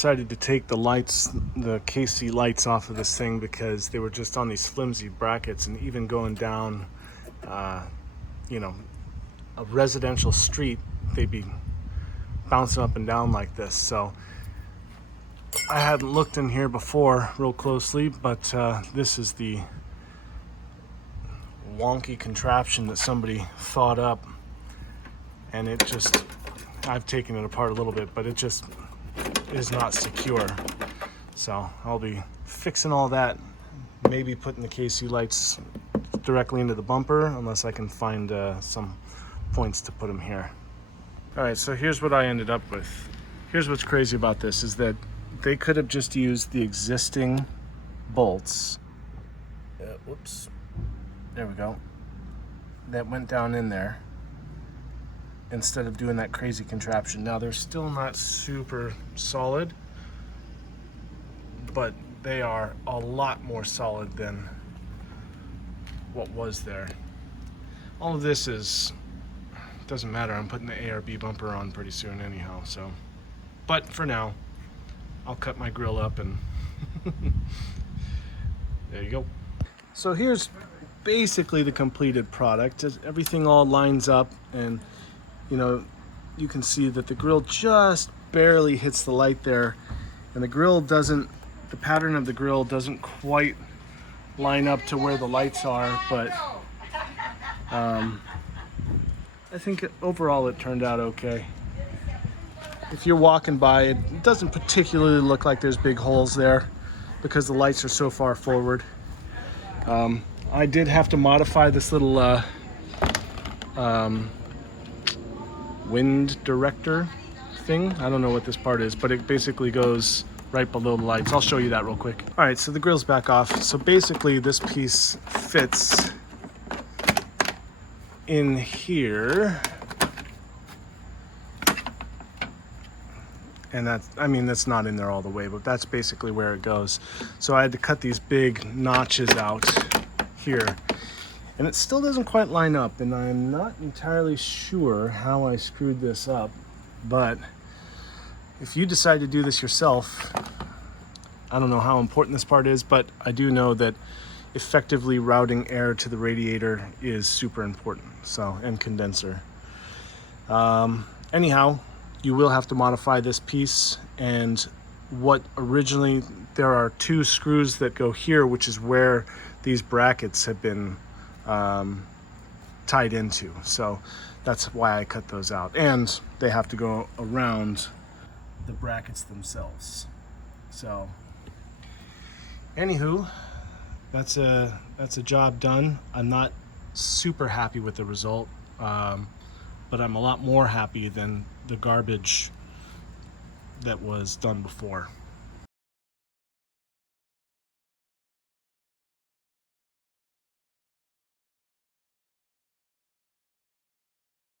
Decided to take the lights, the KC lights off of this thing because they were just on these flimsy brackets, and even going down, you know, a residential street, they'd be bouncing up and down like this. So I hadn't looked in here before real closely, but this is the wonky contraption that somebody thought up, and it just, I've taken it apart a little bit, but it just is not secure. So I'll be fixing all that, maybe putting the KC lights directly into the bumper, unless I can find some points to put them here. All right, so here's what I ended up with. Here's what's crazy about this, is that they could have just used the existing bolts. Whoops, there we go. That went down in there, instead of doing that crazy contraption. Now they're still not super solid, but they are a lot more solid than what was there. All of this doesn't matter. I'm putting the ARB bumper on pretty soon anyhow, so. But for now, I'll cut my grill up and there you go. So here's basically the completed product. Everything all lines up, and you know, you can see that the grill just barely hits the light there, and the grill doesn't, the pattern of the grill doesn't quite line up to where the lights are, but I think overall it turned out okay. If you're walking by, it doesn't particularly look like there's big holes there because the lights are so far forward. I did have to modify this little wind director thing. I don't know what this part is, but it basically goes right below the lights. I'll show you that real quick. All right, so the grill's back off. So basically this piece fits in here. And that's, I mean, that's not in there all the way, but that's basically where it goes. So I had to cut these big notches out here. And it still doesn't quite line up, and I'm not entirely sure how I screwed this up, but if you decide to do this yourself, I don't know how important this part is, but I do know that effectively routing air to the radiator is super important, so, and condenser. Anyhow, you will have to modify this piece, and what originally, there are two screws that go here, which is where these brackets have been tied into, so that's why I cut those out, and they have to go around the brackets themselves. So anywho, that's a job done. I'm not super happy with the result, but I'm a lot more happy than the garbage that was done before.